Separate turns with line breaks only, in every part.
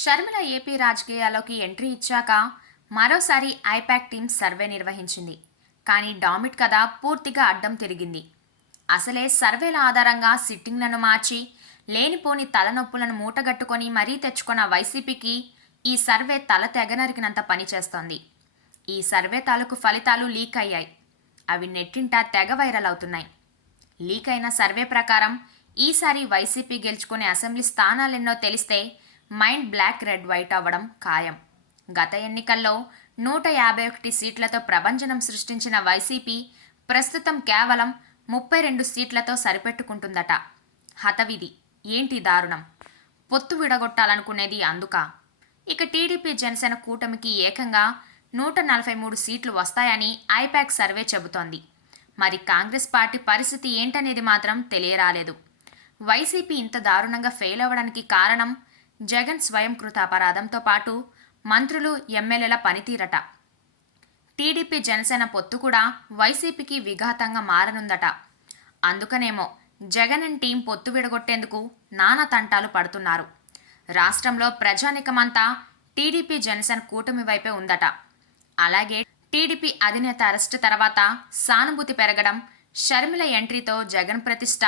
Sharmila AP రాజకీయాల్లోకి entry ఇచ్చాక మరోసారి ఐపాక్ టీం సర్వే నిర్వహించింది. కానీ డామిట్ కథ పూర్తిగా అడ్డం తిరిగింది. అసలే సర్వేల ఆధారంగా సిట్టింగ్లను మార్చి లేనిపోని తలనొప్పులను మూటగట్టుకొని మరీ తెచ్చుకున్న వైసీపీకి ఈ సర్వే తల తెగనరికినంత పనిచేస్తోంది ఈ సర్వే తాలూకు ఫలితాలు లీక్ అయ్యాయి. అవి నెట్టింట తెగ వైరల్ అవుతున్నాయి. లీక్ అయిన సర్వే ప్రకారం ఈసారి వైసీపీ గెలుచుకునే అసెంబ్లీ స్థానాలెన్నో తెలిస్తే మైండ్ బ్లాక్ రెడ్ వైట్ అవ్వడం ఖాయం. గత ఎన్నికల్లో నూట యాభై ఒకటి సీట్లతో ప్రభంజనం సృష్టించిన వైసీపీ ప్రస్తుతం కేవలం ముప్పై రెండు సీట్లతో సరిపెట్టుకుంటుందట. హతవిధి. ఏంటి దారుణం? పొత్తు విడగొట్టాలనుకునేది అందుక. ఇక టీడీపీ జనసేన కూటమికి ఏకంగా నూట నలభై మూడు సీట్లు వస్తాయని ఐపాక్ సర్వే చెబుతోంది. మరి కాంగ్రెస్ పార్టీ పరిస్థితి ఏంటనేది మాత్రం తెలియరాలేదు. వైసీపీ ఇంత దారుణంగా ఫెయిల్ అవ్వడానికి కారణం జగన్ స్వయం కృతాపరాధంతో పాటు మంత్రులు ఎమ్మెల్యేల పనితీరట. టీడీపీ జనసేన పొత్తు కూడా వైసీపీకి విఘాతంగా మారనుందట. అందుకనేమో జగన్ టీం పొత్తు విడగొట్టేందుకు నానా తంటాలు పడుతున్నారు. రాష్ట్రంలో ప్రజానికమంతా టీడీపీ జనసేన కూటమి వైపే ఉందట. అలాగే టీడీపీ అధినేత అరెస్టు తర్వాత సానుభూతి పెరగడం షర్మిల ఎంట్రీతో జగన్ ప్రతిష్ట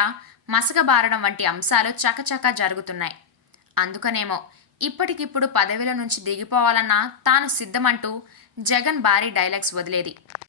మసకబారడం వంటి అంశాలు చకచకా జరుగుతున్నాయి. అందుకనేమో ఇప్పటికిప్పుడు పదవిలో నుంచి దిగిపోవాలన్నా తాను సిద్ధమంటూ జగన్ భారీ డైలాగ్స్ వదిలేది.